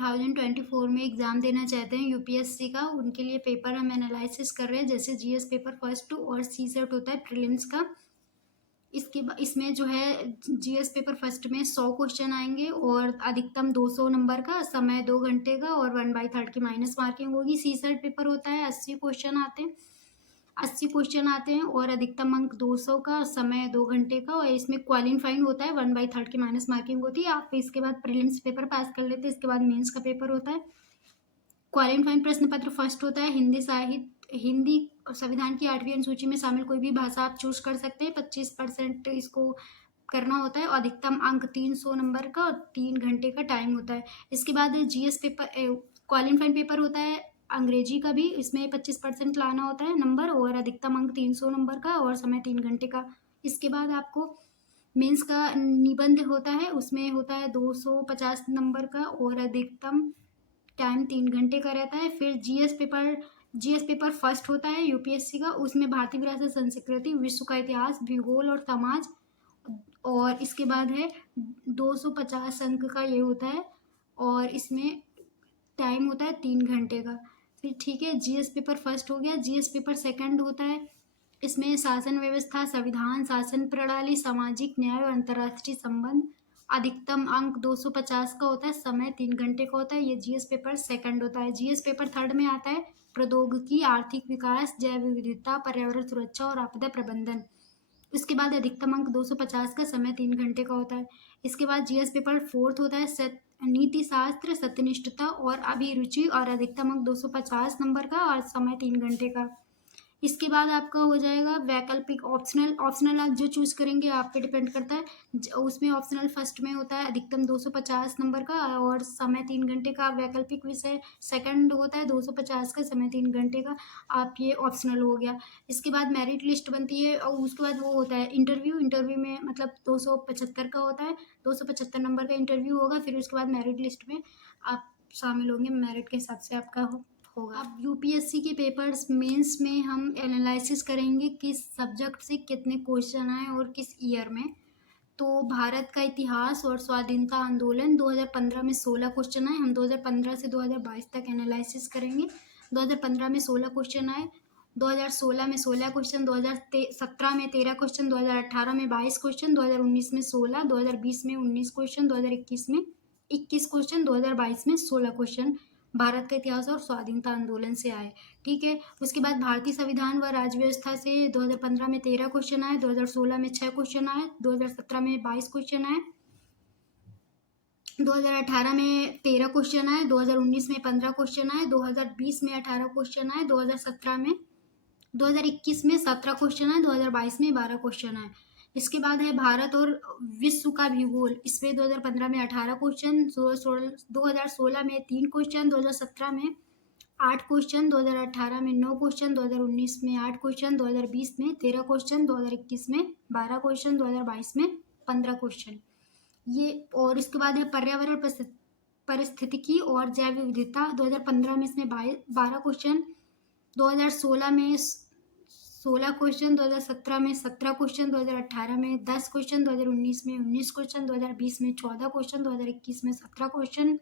2024 में एग्ज़ाम देना चाहते हैं यूपीएससी का, उनके लिए पेपर हम एनालिसिस कर रहे हैं। जैसे जीएस पेपर फर्स्ट और सीसेट होता है प्रीलिम्स का। इसमें जो है जीएस पेपर फर्स्ट में 100 क्वेश्चन आएंगे और अधिकतम 200 नंबर का, समय 2 घंटे का और 1/3 की माइनस मार्किंग होगी। सीसेट पेपर होता है 80 क्वेश्चन आते हैं और अधिकतम अंक 200 का, समय 2 घंटे का और इसमें क्वालिफाइंग होता है, 1/3 की माइनस मार्किंग होती है। आप इसके बाद प्रीलिम्स पेपर पास कर लेते हैं, इसके बाद मेंस का पेपर होता है। क्वालिफाइंग प्रश्न पत्र फर्स्ट होता है हिंदी और संविधान की 8वीं अनुसूची में शामिल कोई भी भाषा आप चूज कर सकते हैं। 25% इसको करना होता है और अधिकतम अंक 300 नंबर का और 3 घंटे का टाइम होता है। इसके बाद जीएस पेपर क्वालिफाइंग पेपर होता है अंग्रेजी का भी, इसमें 25% लाना होता है नंबर और अधिकतम अंक 300 नंबर का और समय 3 घंटे का। इसके बाद आपको मेंस का निबंध होता है, उसमें होता है 250 नंबर का और अधिकतम टाइम 3 घंटे का रहता है। फिर जीएस पेपर फर्स्ट होता है यूपीएससी का, उसमें भारतीय विरासत, संस्कृति, विश्व का इतिहास, भूगोल और समाज और इसके बाद है 250 अंक का ये होता है और इसमें टाइम होता है 3 घंटे का। फिर ठीक है, जीएस पेपर फर्स्ट हो गया। जीएस पेपर सेकंड होता है, इसमें शासन व्यवस्था, संविधान, शासन प्रणाली, सामाजिक न्याय और अंतर्राष्ट्रीय संबंध। अधिकतम अंक 250 का होता है, समय 3 घंटे का होता है। ये जीएस पेपर सेकंड होता है। जीएस पेपर थर्ड में आता है प्रौद्योगिकी, आर्थिक विकास, जैव विविधता, पर्यावरण सुरक्षा और आपदा प्रबंधन। इसके बाद अधिकतम अंक 250 का, समय 3 घंटे का होता है। इसके बाद जीएस पेपर फोर्थ होता है नीति शास्त्र, सत्यनिष्ठता और अभिरुचि और अधिकतम अंक 250 नंबर का और समय 3 घंटे का। इसके बाद आपका हो जाएगा वैकल्पिक ऑप्शनल आप जो चूज करेंगे आप पे डिपेंड करता है। उसमें ऑप्शनल फर्स्ट में होता है अधिकतम 250 नंबर का और समय 3 घंटे का। वैकल्पिक विषय सेकंड होता है 250 का, समय 3 घंटे का। आप ये ऑप्शनल हो गया। इसके बाद मेरिट लिस्ट बनती है और उसके बाद वो होता है इंटरव्यू में मतलब 275 का होता है, 275 नंबर का इंटरव्यू होगा। फिर उसके बाद मेरिट लिस्ट में आप शामिल होंगे, मेरिट के हिसाब से आपका होगा। अब यूपीएससी के पेपर्स मेंस में हम एनालिसिस करेंगे किस सब्जेक्ट से कितने क्वेश्चन आए और किस ईयर में। तो भारत का इतिहास और स्वाधीनता आंदोलन 2015 में 16 क्वेश्चन आए। हम 2015 से 2022 तक एनालिसिस करेंगे। 2015 में 16 क्वेश्चन आए, 2016 में 16 क्वेश्चन, 2017 में 13 क्वेश्चन, 2018 में 22 क्वेश्चन, 2019 में 16, 2020 में 19 क्वेश्चन, 2021 में 21 क्वेश्चन, 2022 में 16 क्वेश्चन भारत का इतिहास और स्वाधीनता आंदोलन से आए। ठीक है, उसके बाद भारतीय संविधान व राज्य व्यवस्था से 2015 में 13 क्वेश्चन आए, 2016 में 6 क्वेश्चन आए, 2017 में 22 क्वेश्चन आए, 2018 में 13 क्वेश्चन आए, 2019 में 15 क्वेश्चन आए, 2020 में 18 क्वेश्चन आए, 2021 में 17 क्वेश्चन आए, 2022 में 12 क्वेश्चन आए। इसके बाद है भारत और विश्व का भूगोल, इसमें 2015 में 18 क्वेश्चन, 2016 में 3 क्वेश्चन, 2017 में 8 क्वेश्चन, 2018 में 9 क्वेश्चन, 2019 में 8 क्वेश्चन, 2020 में 13 क्वेश्चन, 2021 में 12 क्वेश्चन, 2022 में 15 क्वेश्चन। ये और इसके बाद है पर्यावरण परिस्थितिकी और जैव विविधता, 2015 में इसमें 12 क्वेश्चन, 2016 में 16 क्वेश्चन, 2017 में 17 क्वेश्चन, 2018 में 10 क्वेश्चन, 2019 में 19 क्वेश्चन, 2020 में 14 क्वेश्चन, 2021 में 17 क्वेश्चन,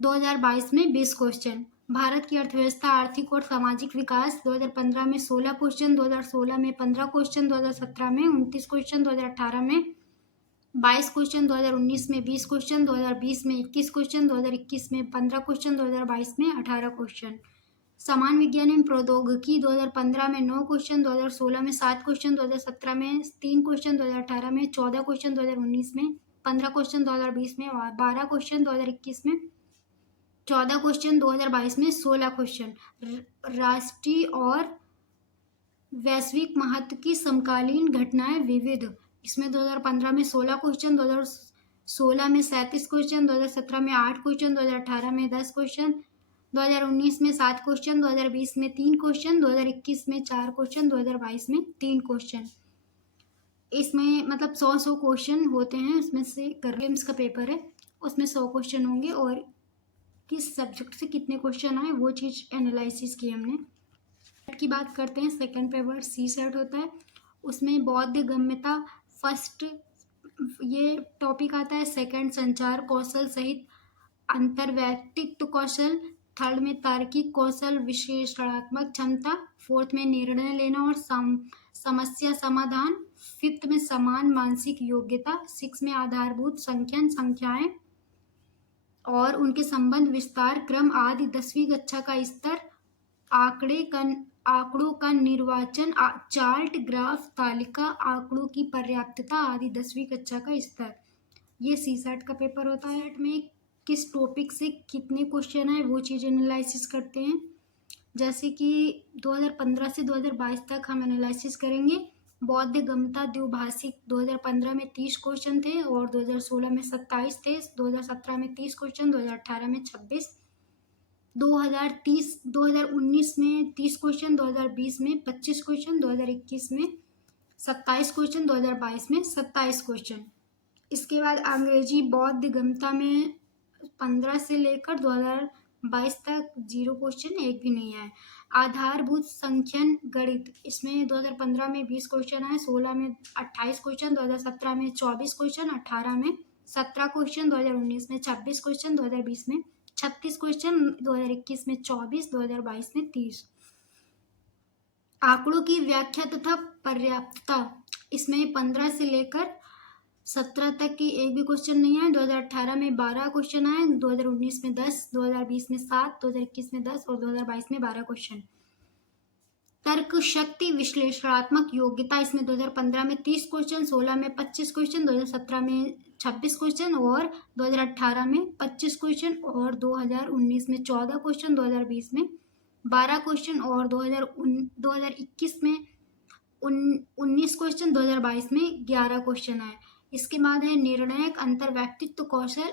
2022 में 20 क्वेश्चन। भारत की अर्थव्यवस्था, आर्थिक और सामाजिक विकास, 2015 में 16 क्वेश्चन, 2016 में 15 क्वेश्चन, 2017 में 29 क्वेश्चन, 2018 में 22 क्वेश्चन, 2019 में 20 क्वेश्चन, 2020 में 21 क्वेश्चन, 2021 में 15 क्वेश्चन, 2022 में 18 क्वेश्चन। समान विज्ञान एवं प्रौद्योगिकी, 2015 में 9 क्वेश्चन, 2016 में 7 क्वेश्चन, 2017 में 3 क्वेश्चन, 2018 में 14 क्वेश्चन, 2019 में 15 क्वेश्चन, 2020 में 12 क्वेश्चन, 2021 में 14 क्वेश्चन, 2022 में 16 क्वेश्चन। राष्ट्रीय और वैश्विक महत्व की समकालीन घटनाएं विविध, इसमें 2015 में 16 क्वेश्चन, 2016 में 37 क्वेश्चन, 2017 में 8 क्वेश्चन, 2018 में 10 क्वेश्चन, 2019 में 7 क्वेश्चन, 2020 में 3 क्वेश्चन, 2021 में 4 क्वेश्चन, 2022 में 3 क्वेश्चन। इसमें मतलब 100 क्वेश्चन होते हैं, उसमें से प्रीलिम्स का पेपर है, उसमें 100 क्वेश्चन होंगे और किस सब्जेक्ट से कितने क्वेश्चन आए वो चीज़ एनालिसिस की हमने। की बात करते हैं, सेकंड पेपर सी सेट होता है, उसमें बौद्ध गम्यता फर्स्ट ये टॉपिक आता है, सेकंड संचार कौशल सहित अंतर्व्यक्तित्व कौशल, थर्ड में तार्किक कौशल, विश्लेषणात्मक क्षमता, फोर्थ में निर्णय लेना और समस्या समाधान, फिफ्थ में समान मानसिक योग्यता, सिक्स में आधारभूत संख्याएं और उनके संबंध, विस्तार, क्रम आदि, 10वीं कक्षा का स्तर, आंकड़ों का निर्वाचन, चार्ट, ग्राफ, तालिका, आंकड़ों की पर्याप्तता आदि, 10वीं कक्षा का स्तर। ये सीसैट का पेपर होता है। 8 में किस टॉपिक से कितने क्वेश्चन है वो चीज़ एनालिसिस करते हैं। जैसे कि 2015 से 2022 तक हम एनालिसिस करेंगे। बौद्ध गमता द्विभाषिक 2015 में 30 क्वेश्चन थे और 2016 में 27 थे, 2017 में 30 क्वेश्चन, 2018 में 26, 2019 में 30 क्वेश्चन, 2020 में 25 क्वेश्चन, 2021 में 27 क्वेश्चन, 2022 में 27 क्वेश्चन। इसके बाद अंग्रेजी बौद्ध गमता में 15 से लेकर 2022 तक 0 क्वेश्चन, एक भी नहीं है। आधारभूत संख्यन गणित, इसमें 2015 में 20 क्वेश्चन आए, 16 में 28 क्वेश्चन, 2017 में 24 क्वेश्चन, 18 में 17 क्वेश्चन, 2019 में 26 क्वेश्चन, 2020 में 36 क्वेश्चन, 2021 में 24, 2022 में 30। आंकड़ों की व्याख्या तथा पर्याप्तता, इसमें 15 से लेकर 17 तक की एक भी क्वेश्चन नहीं है। 2018 में 12 क्वेश्चन आए, 2019 में 10, 2020 में 7, 2021 में 10 और 2022 में 12 क्वेश्चन। तर्क शक्ति विश्लेषणात्मक योग्यता, इसमें 2015 में 30 क्वेश्चन, 16 में 25 क्वेश्चन, 2017 में 26 क्वेश्चन और 2018 में 25 क्वेश्चन और 2019 में 14 क्वेश्चन, 2020 में 12 क्वेश्चन और 2021 में 19 क्वेश्चन, 2022 में 11 क्वेश्चन आए। इसके बाद है निर्णायक अंतर्व्यक्तित्व कौशल,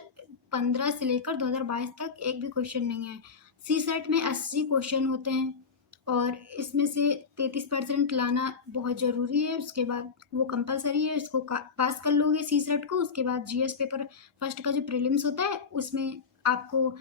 15 से लेकर 2022 तक एक भी क्वेश्चन नहीं है। सीसेट में 80 क्वेश्चन होते हैं और इसमें से 33% लाना बहुत ज़रूरी है। उसके बाद वो कंपलसरी है, इसको पास कर लोगे सीसेट को। उसके बाद जीएस पेपर फर्स्ट का जो प्रीलिम्स होता है उसमें आपको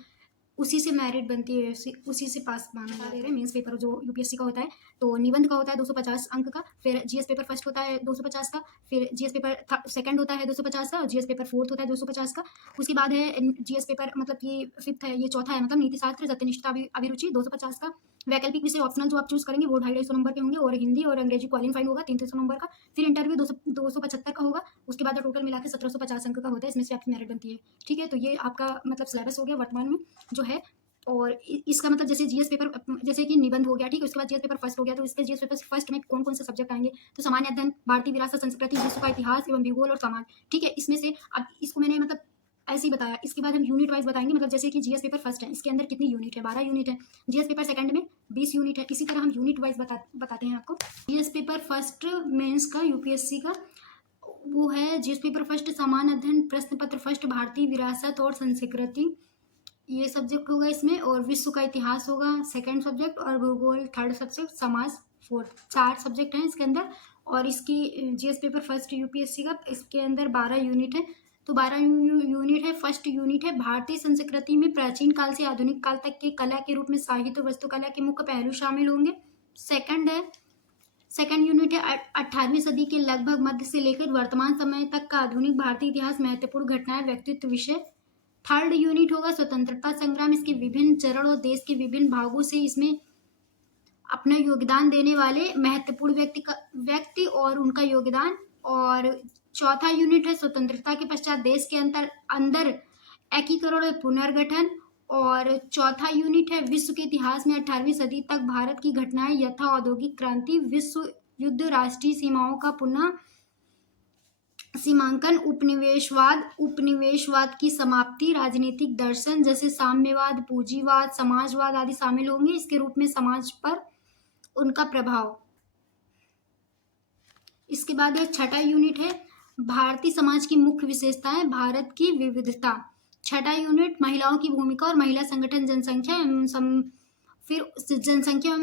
उसी से मेरिट बनती है, उसी से पास माना जाता है। मेंस पेपर जो यूपीएससी का होता है तो निबंध का होता है 250 अंक का, फिर जीएस पेपर फर्स्ट होता है 250 का, फिर जीएस पेपर सेकंड होता है 250 का और जीएस पेपर फोर्थ होता है 250 का। उसके बाद है जीएस पेपर, मतलब ये फिफ्थ है, ये चौथा है, मतलब नीति शास्त्र, सत्यनिष्ठा, अभिरुचि 250 का। वैकल्पिक विषय ऑप्शनल जो आप चूज करेंगे वो 250 नंबर के होंगे और हिंदी और अंग्रेजी क्वालिफाइड होगा 300 नंबर का। फिर इंटरव्यू 275 का होगा। उसके बाद टोटल मिला के 1750 अंक का होता है, इसमें से आपकी मेरिट बनती है। ठीक है, तो ये आपका मतलब सिलेबस हो गया वर्तमान में जो है। और इसका मतलब जैसे जीएस पेपर, जैसे कि निबंध हो गया, ठीक है, उसके बाद जीएस पेपर फर्स्ट हो गया, तो इसके जीएस पेपर फर्स्ट में कौन कौन से सब्जेक्ट आएंगे, तो सामान्य अध्ययन, भारतीय विरासत, संस्कृति, विश्व का इतिहास एवं भूगोल और समाज। ठीक है, इसमें से अब इसको मैंने मतलब ऐसे ही बताया। इसके बाद हम यूनिट वाइज बताएंगे, मतलब जैसे कि जीएस पेपर फर्स्ट है, इसके अंदर कितनी यूनिट है, 12 यूनिट है। जीएस पेपर सेकंड में 20 यूनिट है। इसी तरह हम यूनिट वाइज बताते हैं आपको। जीएस पेपर फर्स्ट मेंस का, यूपीएससी का, वो है जीएस पेपर फर्स्ट सामान्य अध्ययन, प्रश्न पत्र फर्स्ट, भारतीय विरासत और संस्कृति, ये सब्जेक्ट होगा इसमें। और विश्व का इतिहास होगा सेकंड सब्जेक्ट और भूगोल थर्ड सब्जेक्ट, समाज फोर्थ। 4 सब्जेक्ट हैं इसके अंदर। और इसकी जीएस पेपर फर्स्ट यूपीएससी का, इसके अंदर 12 यूनिट है। तो 12 यूनिट है। फर्स्ट यूनिट है भारतीय संस्कृति में प्राचीन काल से आधुनिक काल तक के कला के रूप में साहित्य और वास्तुकला के मुख्य पहलू शामिल होंगे। सेकंड यूनिट है 18वीं सदी के लगभग मध्य से लेकर वर्तमान समय तक का आधुनिक भारतीय इतिहास, महत्वपूर्ण घटनाएं, व्यक्तित्व, विषय। थर्ड यूनिट होगा स्वतंत्रता संग्राम, इसके विभिन्न चरण और देश के विभिन्न भागों से इसमें अपना योगदान देने वाले महत्वपूर्ण व्यक्ति और उनका योगदान। और चौथा यूनिट है स्वतंत्रता के पश्चात देश के अंदर एकीकरण और पुनर्गठन। और चौथा यूनिट है विश्व के इतिहास में 18वीं सदी तक भारत की घटनाएं, यथा औद्योगिक क्रांति, विश्व युद्ध, राष्ट्रीय सीमाओं का पुनः सीमांकन, उपनिवेशवाद की समाप्ति, राजनीतिक दर्शन जैसे साम्यवाद, पूंजीवाद, समाजवाद आदि शामिल होंगे। इसके रूप में समाज पर उनका प्रभाव। इसके बाद है छठा यूनिट है भारतीय समाज की मुख्य विशेषताएं, भारत की विविधता। छठा यूनिट महिलाओं की भूमिका और महिला संगठन, जनसंख्या एवं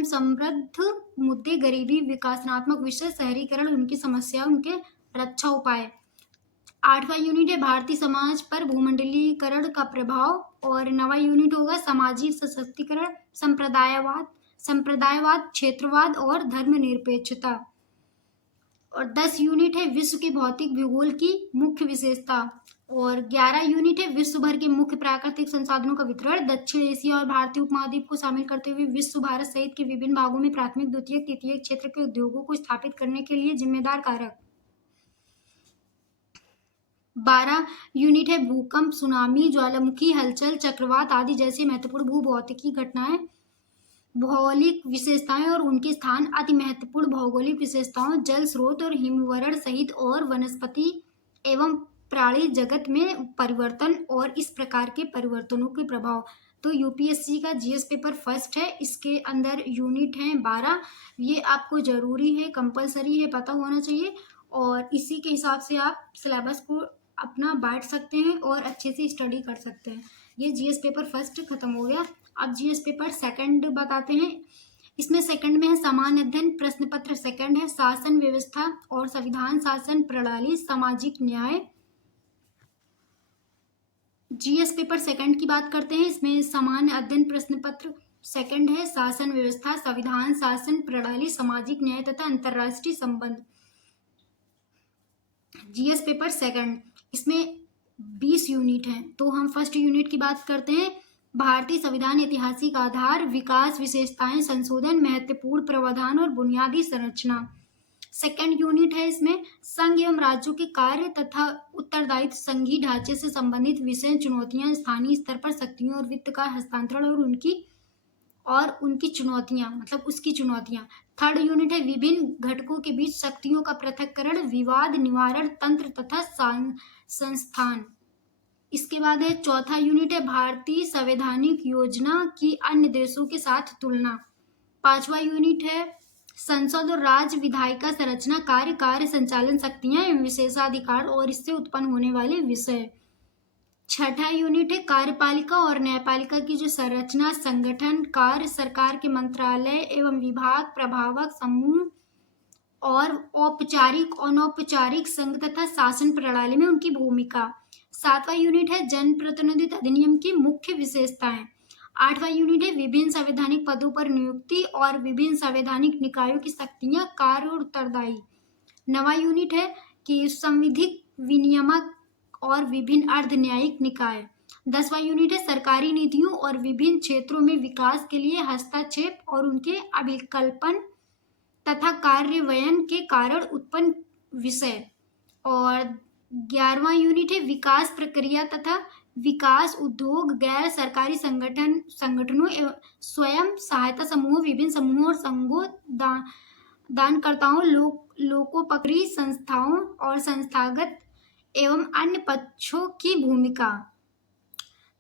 समृद्ध मुद्दे, गरीबी, विकासात्मक विषय, शहरीकरण, उनकी समस्या, उनके रक्षा उपाय। आठवां यूनिट है भारतीय समाज पर भूमंडलीकरण का प्रभाव। और नवा यूनिट होगा सामाजिक सशक्तिकरण, संप्रदायवाद, क्षेत्रवाद और धर्मनिरपेक्षता। और 10 यूनिट है विश्व के भौतिक भूगोल की मुख्य विशेषता। और 11 यूनिट है विश्व भर के मुख्य प्राकृतिक संसाधनों का वितरण। दक्षिण एशिया और भारतीय उपमहाद्वीप को शामिल करते हुए विश्व भारत सहित के विभिन्न भागों में प्राथमिक, द्वितीयक, तृतीयक क्षेत्र के उद्योगों को स्थापित करने के लिए जिम्मेदार कारक। 12 यूनिट है भूकंप, सुनामी, ज्वालामुखी, हलचल, चक्रवात आदि जैसी महत्वपूर्ण भूभौतिकी घटनाएं। भौगोलिक विशेषताएं और उनके स्थान। अति महत्वपूर्ण भौगोलिक विशेषताओं, जल स्रोत और हिमवरण सहित और वनस्पति एवं प्राणी जगत में परिवर्तन और इस प्रकार के परिवर्तनों के प्रभाव। तो यूपीएससी का जीएस पेपर फर्स्ट है, इसके अंदर यूनिट हैं 12। ये आपको जरूरी है, कंपलसरी है, पता होना चाहिए और इसी के हिसाब से आप सिलेबस को अपना बांट सकते हैं और अच्छे से स्टडी कर सकते हैं। ये जीएस पेपर फर्स्ट खत्म हो गया। अब जीएस पेपर सेकंड बताते हैं। इसमें सेकंड में है सामान्य अध्ययन प्रश्न पत्र, सेकंड है शासन व्यवस्था और संविधान, शासन प्रणाली, सामाजिक न्याय। जीएस पेपर सेकंड की बात करते हैं। इसमें सामान्य अध्ययन प्रश्न पत्र सेकंड है शासन व्यवस्था, संविधान, शासन प्रणाली, सामाजिक न्याय तथा अंतर्राष्ट्रीय संबंध। जीएस पेपर सेकंड, इसमें 20 यूनिट हैं। तो हम फर्स्ट यूनिट की बात करते हैं। भारतीय संविधान, ऐतिहासिक आधार, विकास, विशेषताएं, संशोधन, महत्वपूर्ण प्रावधान और बुनियादी संरचना। सेकंड यूनिट है इसमें संघ एवं राज्यों के कार्य तथा उत्तरदायित्व, संघीय ढांचे से संबंधित विषय, चुनौतियां, स्थानीय स्तर पर शक्तियों और वित्त का हस्तांतरण और उनकी चुनौतियां, मतलब उसकी चुनौतियां। थर्ड यूनिट है विभिन्न घटकों के बीच शक्तियों का पृथक्करण, विवाद निवारण तंत्र तथा संस्थान। इसके बाद है चौथा यूनिट है भारतीय संवैधानिक योजना की अन्य देशों के साथ तुलना। पांचवा यूनिट है संसद और राज्य विधायिका संरचना, कार्य संचालन शक्तियां एवं विशेषाधिकार और इससे उत्पन्न होने वाले विषय। छठा यूनिट है कार्यपालिका और न्यायपालिका की जो संरचना, संगठन, कार्य, सरकार के मंत्रालय एवं विभाग, प्रभावक समूह और औपचारिक अनौपचारिक संघ तथा शासन प्रणाली में उनकी भूमिका। सातवां यूनिट है जन प्रतिनिधित्व अधिनियम की मुख्य विशेषताएं। आठवां यूनिट है विभिन्न संवैधानिक पदों पर नियुक्ति और विभिन्न संवैधानिक निकायों की शक्तियां, कार्य और उत्तरदायी। नवां यूनिट है कि संविधिक विनियामक और विभिन्न अर्ध न्यायिक निकाय। 10वां यूनिट है सरकारी नीतियों और विभिन्न क्षेत्रों में विकास के लिए हस्तक्षेप और उनके अभिकल्पन तथा कार्यान्वयन के कारण उत्पन्न विषय। और 11वां यूनिट है विकास प्रक्रिया तथा विकास उद्योग, गैर सरकारी संगठनों एवं स्वयं सहायता समूहों, विभिन्न समूहों और संघों, दानकर्ताओं, लोकोपकारी संस्थाओं और संस्थागत एवं अन्य पक्षों की भूमिका।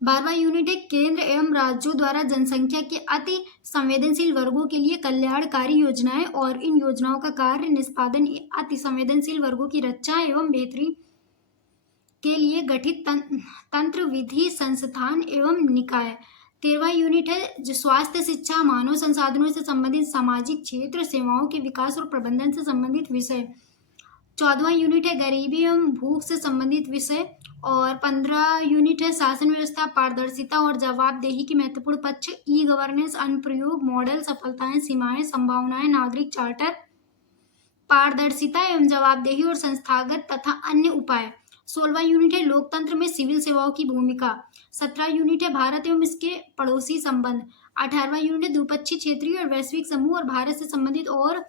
12वां यूनिट है केंद्र एवं राज्यों द्वारा जनसंख्या के अति संवेदनशील वर्गों के लिए कल्याणकारी योजनाएं और इन योजनाओं का कार्य निष्पादन अति संवेदनशील वर्गों की रक्षा एवं बेहतरी के लिए गठित तंत्र, विधि, संस्थान एवं निकाय। 13वां यूनिट है जो स्वास्थ्य, शिक्षा, मानव संसाधनों से संबंधित सामाजिक क्षेत्र, सेवाओं के विकास और प्रबंधन से संबंधित विषय। 14वां यूनिट है गरीबी एवं भूख से संबंधित विषय। और 15 यूनिट है शासन व्यवस्था, पारदर्शिता और जवाबदेही के महत्वपूर्ण पक्ष, ई गवर्नेंस, अनुप्रयोग, मॉडल, सफलताएं, सीमाएं, संभावनाएं, नागरिक चार्टर, पारदर्शिता एवं जवाबदेही और संस्थागत तथा अन्य उपाय। 16वां यूनिट है लोकतंत्र में सिविल सेवाओं की भूमिका। 17वां यूनिट है भारत एवं इसके पड़ोसी संबंध। 18वां यूनिट है द्विपक्षीय, क्षेत्रीय और वैश्विक समूह और भारत से संबंधित और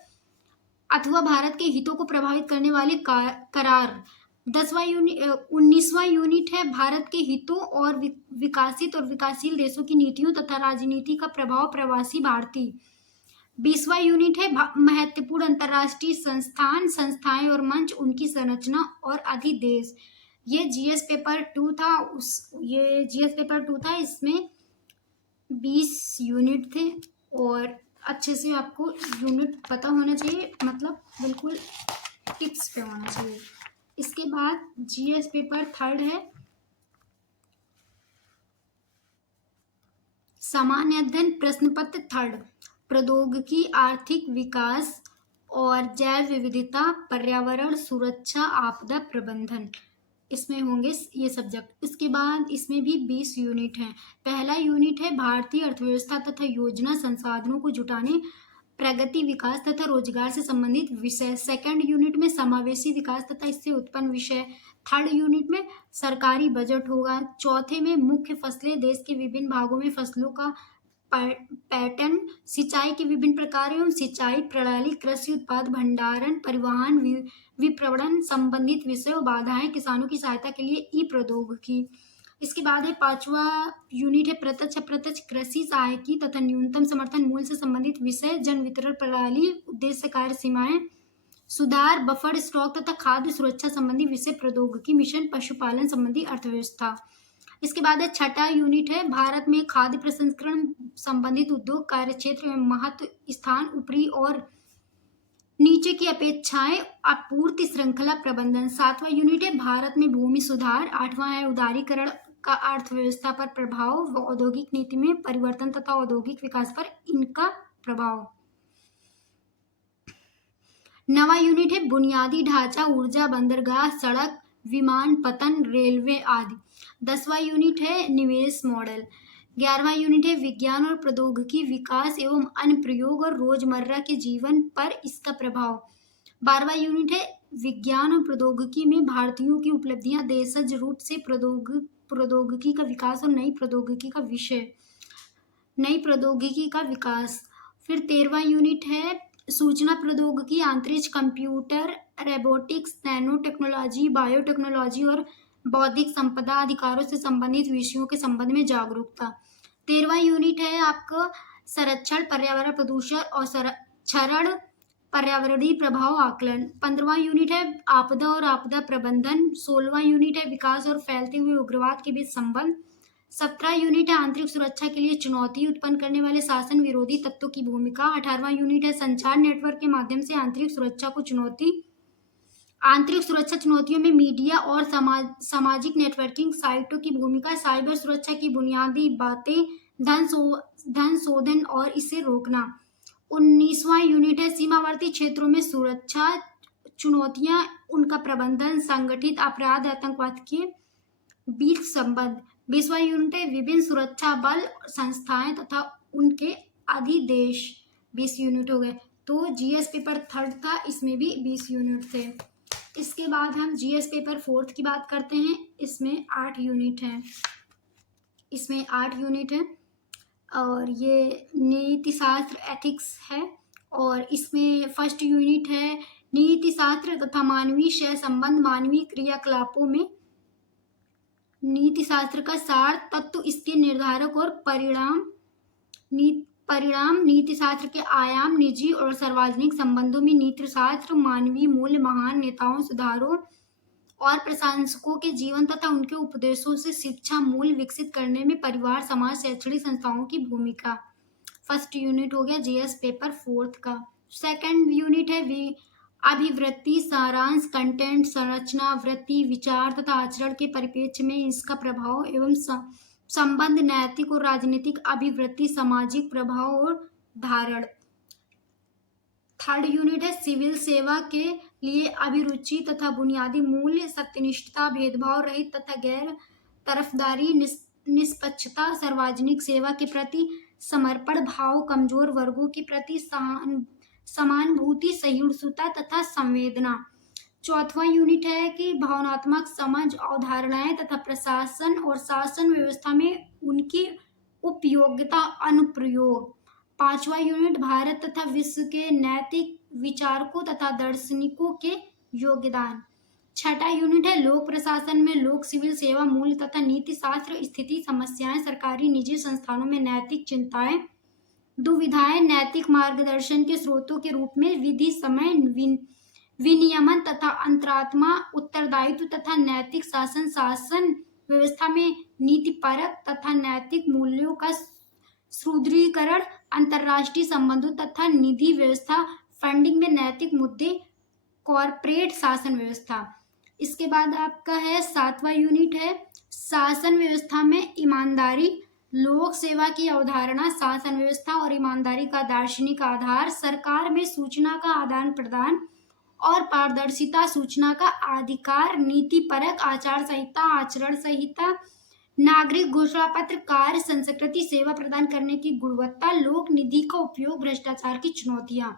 अथवा भारत के हितों को प्रभावित करने वाले करार। 19वां यूनिट है भारत के हितों और विकसित और विकासशील देशों की नीतियों तथा राजनीति का प्रभाव, प्रवासी भारतीय। 20वां यूनिट है महत्वपूर्ण अंतर्राष्ट्रीय संस्थान, संस्थाएं और मंच, उनकी संरचना और अधिदेश। ये जीएस पेपर 2 था। इसमें 20 यूनिट थे और अच्छे से आपको यूनिट पता होना चाहिए, मतलब बिल्कुल टिप्स पे होना चाहिए। इसके बाद जीएस पेपर थर्ड है सामान्य अध्ययन प्रश्न पत्र थर्ड, प्रौद्योगिकी, आर्थिक विकास और जैव विविधता, पर्यावरण सुरक्षा, आपदा प्रबंधन। इसमें होंगे ये सब्जेक्ट। इसके बाद इसमें भी 20 यूनिट हैं। पहला यूनिट है भारतीय अर्थव्यवस्था तथा योजना संसाधनों को जुटाने, प्रगति, विकास तथा रोजगार से संबंधित विषय। सेकंड यूनिट में समावेशी विकास तथा इससे उत्पन्न विषय। थर्ड यूनिट में सरकारी बजट होगा। चौथे में मुख्य फसलें, देश के विभिन्न भागों में फसलों का पैटर्न, सिंचाई के विभिन्न प्रकार एवं सिंचाई प्रणाली, कृषि उत्पाद भंडारण, परिवहन, विपणन संबंधित विषय और बाधाएं, किसानों की सहायता के लिए ई प्रौद्योगिकी। इसके बाद है पांचवा यूनिट है प्रत्यक्ष अप्रत्यक्ष कृषि सहायकी तथा न्यूनतम समर्थन मूल्य से संबंधित विषय, जन वितरण प्रणाली, उद्देश्य, कार्य सीमाएं, सुधार, बफर स्टॉक तथा खाद्य सुरक्षा संबंधी विषय, प्रौद्योगिकी मिशन, पशुपालन संबंधी अर्थव्यवस्था। इसके बाद है छठा यूनिट है भारत में खाद्य प्रसंस्करण संबंधित उद्योग, कार्य क्षेत्र एवं महत्व, स्थान, ऊपरी और नीचे की अपेक्षाएं, आपूर्ति श्रृंखला प्रबंधन। सातवां यूनिट है भारत में भूमि सुधार। आठवां है उदारीकरण का अर्थव्यवस्था पर प्रभाव व औद्योगिक नीति में परिवर्तन तथा औद्योगिक विकास पर इनका प्रभाव। नवा यूनिट है बुनियादी ढांचा, ऊर्जा, बंदरगाह, सड़क, विमानपत्तन, रेलवे आदि। 10वां यूनिट है निवेश मॉडल। 11वां यूनिट है विज्ञान और प्रौद्योगिकी विकास एवं अनुप्रयोग और रोजमर्रा के जीवन पर इसका प्रभाव। 12वां यूनिट है विज्ञान और प्रौद्योगिकी में भारतीयों की उपलब्धियां, देशज रूप से प्रौद्योगिकी का विकास और नई प्रौद्योगिकी का विकास। फिर 13वां यूनिट है सूचना प्रौद्योगिकी, अंतरिक्ष, computer, robotics, nano technology, biotechnology और बौद्धिक संपदा अधिकारों से संबंधित विषयों के संबंध में जागरूकता। 13वां यूनिट है आपका संरक्षण, पर्यावरण प्रदूषण और क्षरण, पर्यावरणीय प्रभाव आकलन। 15वां यूनिट है आपदा और आपदा प्रबंधन। 16वां यूनिट है विकास और फैलते हुए उग्रवाद के बीच संबंध। 17वां यूनिट है आंतरिक सुरक्षा के लिए चुनौती उत्पन्न करने वाले शासन विरोधी तत्वों की भूमिका। 18वां यूनिट है संचार नेटवर्क के माध्यम से आंतरिक सुरक्षा चुनौतियों में मीडिया और सामाजिक नेटवर्किंग साइटों की भूमिका। साइबर सुरक्षा की बुनियादी बातें, धन शोधन और इसे रोकना। 19वां यूनिट है सीमावर्ती क्षेत्रों में सुरक्षा चुनौतियां, उनका प्रबंधन, संगठित अपराध, आतंकवाद के बीच संबंध। 20वां यूनिट है विभिन्न सुरक्षा बल, संस्थाएं तथा उनके अधिदेश। 20 यूनिट हो गए। तो जीएस पेपर थर्ड था, इसमें भी 20 यूनिट थे। इसके बाद हम जीएस पेपर फोर्थ की बात करते हैं। इसमें 8 यूनिट हैं। और ये नीति शास्त्र एथिक्स है। और इसमें फर्स्ट यूनिट है नीति शास्त्र तथा मानवीय सहसंबंध, मानवीय क्रियाकलापों में नीति शास्त्र का सार, तत्व, इसके निर्धारक और परिणाम, नीति शास्त्र के आयाम, निजी और सार्वजनिक संबंधों में नीति शास्त्र, मानवीय मूल्य, महान नेताओं, सुधारों और प्रशासकों के जीवन तथा उनके उपदेशों से शिक्षा मूल्य विकसित करने में परिवार, समाज, शैक्षणिक संस्थाओं की भूमिका। फर्स्ट यूनिट हो गया जीएस पेपर फोर्थ का। सेकंड यूनिट है अभिवृत्ति, सारांश, कंटेंट, संरचना, वृत्ति, विचार तथा आचरण के परिप्रेक्ष्य में इसका प्रभाव एवं संबंध, नैतिक और राजनीतिक अभिवृत्ति, सामाजिक प्रभाव और धारण। थर्ड यूनिट है सिविल सेवा के लिए अभिरुचि तथा बुनियादी मूल्य, सत्यनिष्ठता, भेदभाव रहित तथा गैर तरफदारी, निष्पक्षता, सार्वजनिक सेवा के प्रति समर्पण भाव, कमजोर वर्गों के प्रति समानुभूति, सहिष्णुता तथा संवेदना। चौथवां यूनिट है कि भावनात्मक समझ, अवधारणाएं तथा प्रशासन और शासन व्यवस्था में उनकी उपयोगिता, अनुप्रयोग। पांचवा यूनिट भारत तथा विश्व के नैतिक विचारकों तथा दार्शनिकों के योगदान। छठा यूनिट है लोक प्रशासन में लोक सिविल सेवा मूल्य तथा नीति शास्त्र, स्थिति, समस्याएं, सरकारी निजी संस्थानों में नैतिक चिंताएं, दुविधाएं, नैतिक मार्गदर्शन के स्रोतों के रूप में विधि, समय, विनियमन तथा अंतरात्मा, उत्तरदायित्व तथा नैतिक शासन, शासन व्यवस्था में नीतिपरक तथा नैतिक मूल्यों का सुदृढ़ीकरण, अंतर्राष्ट्रीय संबंधों तथा निधि व्यवस्था, फंडिंग में नैतिक मुद्दे, कॉरपोरेट शासन व्यवस्था। इसके बाद आपका है सातवां यूनिट है शासन व्यवस्था में ईमानदारी, लोक सेवा की अवधारणा, शासन व्यवस्था और ईमानदारी का दार्शनिक आधार, सरकार में सूचना का आदान प्रदान और पारदर्शिता, सूचना का अधिकार, नीतिपरक आचार संहिता, आचरण संहिता, नागरिक घोषणा पत्र, कार्य संस्कृति, सेवा प्रदान करने की गुणवत्ता, लोक निधि का उपयोग, भ्रष्टाचार की चुनौतियां।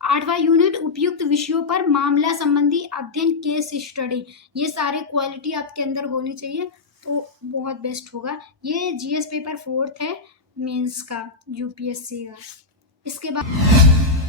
8वां यूनिट उपयुक्त विषयों पर मामला संबंधी अध्ययन केस स्टडी। ये सारे क्वालिटी आपके अंदर होनी चाहिए तो बहुत बेस्ट होगा। ये जीएस पेपर 4th है मेंस का यूपीएससी का। इसके बाद